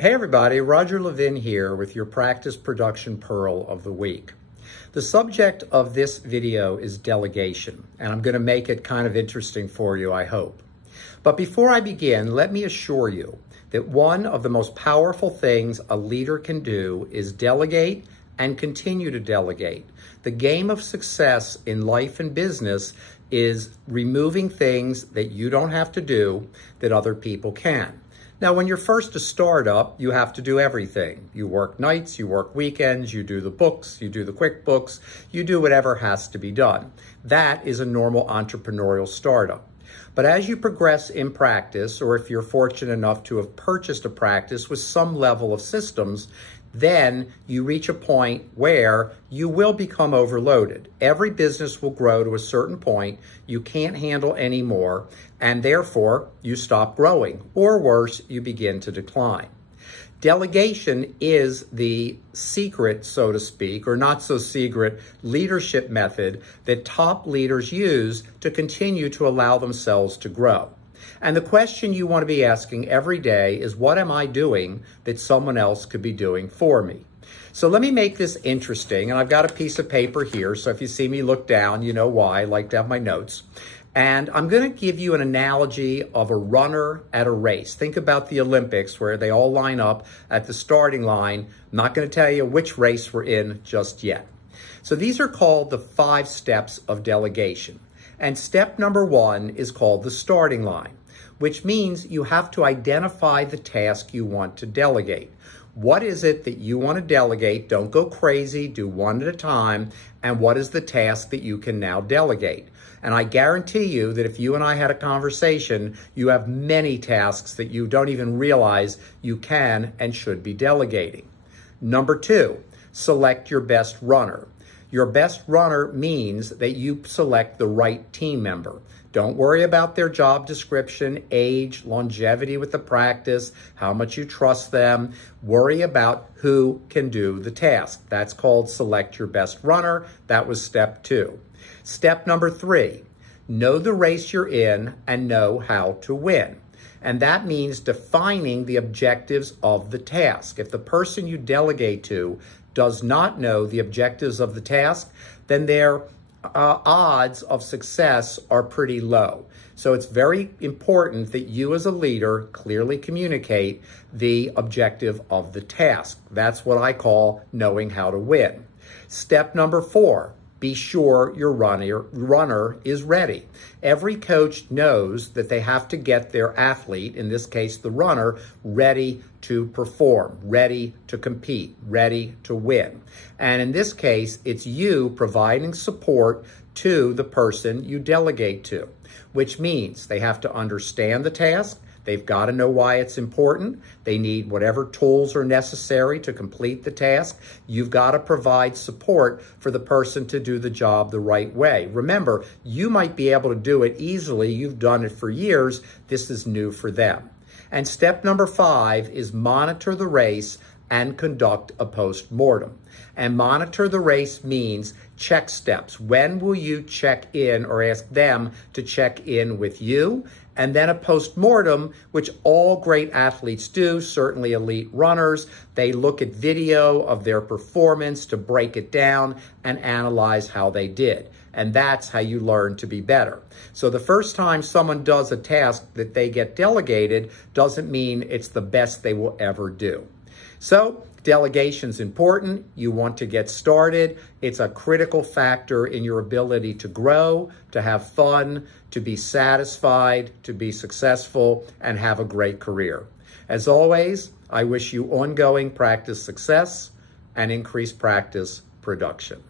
Hey everybody, Roger Levin here with your Practice Production Pearl of the Week. The subject of this video is delegation, and I'm going to make it kind of interesting for you, I hope. But before I begin, let me assure you that one of the most powerful things a leader can do is delegate and continue to delegate. The game of success in life and business is removing things that you don't have to do that other people can. Now, when you're first a startup, you have to do everything. You work nights, you work weekends, you do the books, you do the QuickBooks, you do whatever has to be done. That is a normal entrepreneurial startup. But as you progress in practice, or if you're fortunate enough to have purchased a practice with some level of systems, then you reach a point where you will become overloaded. Every business will grow to a certain point. You can't handle any more, and therefore you stop growing, or worse, you begin to decline. Delegation is the secret, so to speak, or not so secret, leadership method that top leaders use to continue to allow themselves to grow. And the question you want to be asking every day is, what am I doing that someone else could be doing for me? So let me make this interesting. And I've got a piece of paper here. So if you see me look down, you know why. I like to have my notes. And I'm going to give you an analogy of a runner at a race. Think about the Olympics where they all line up at the starting line. I'm not going to tell you which race we're in just yet. So these are called the 5 steps of delegation. And step number 1 is called the starting line, which means you have to identify the task you want to delegate. What is it that you want to delegate? Don't go crazy, do one at a time. And what is the task that you can now delegate? And I guarantee you that if you and I had a conversation, you have many tasks that you don't even realize you can and should be delegating. Number 2, select your best runner. Your best runner means that you select the right team member. Don't worry about their job description, age, longevity with the practice, how much you trust them. Worry about who can do the task. That's called select your best runner. That was step 2. Step number 3, know the race you're in and know how to win. And that means defining the objectives of the task. If the person you delegate to does not know the objectives of the task, then their odds of success are pretty low. So it's very important that you as a leader clearly communicate the objective of the task. That's what I call knowing how to win. Step number 4, be sure your runner is ready. Every coach knows that they have to get their athlete, in this case the runner, ready to perform, ready to compete, ready to win. And in this case, it's you providing support to the person you delegate to, which means they have to understand the task. They've got to know why it's important. They need whatever tools are necessary to complete the task. You've got to provide support for the person to do the job the right way. Remember, you might be able to do it easily. You've done it for years. This is new for them. And step number 5 is monitor the race and conduct a post-mortem. And monitor the race means check steps. When will you check in or ask them to check in with you? And then a post-mortem, which all great athletes do, certainly elite runners. They look at video of their performance to break it down and analyze how they did. And that's how you learn to be better. So the first time someone does a task that they get delegated doesn't mean it's the best they will ever do. So delegation's important. You want to get started. It's a critical factor in your ability to grow, to have fun, to be satisfied, to be successful, and have a great career. As always, I wish you ongoing practice success and increased practice production.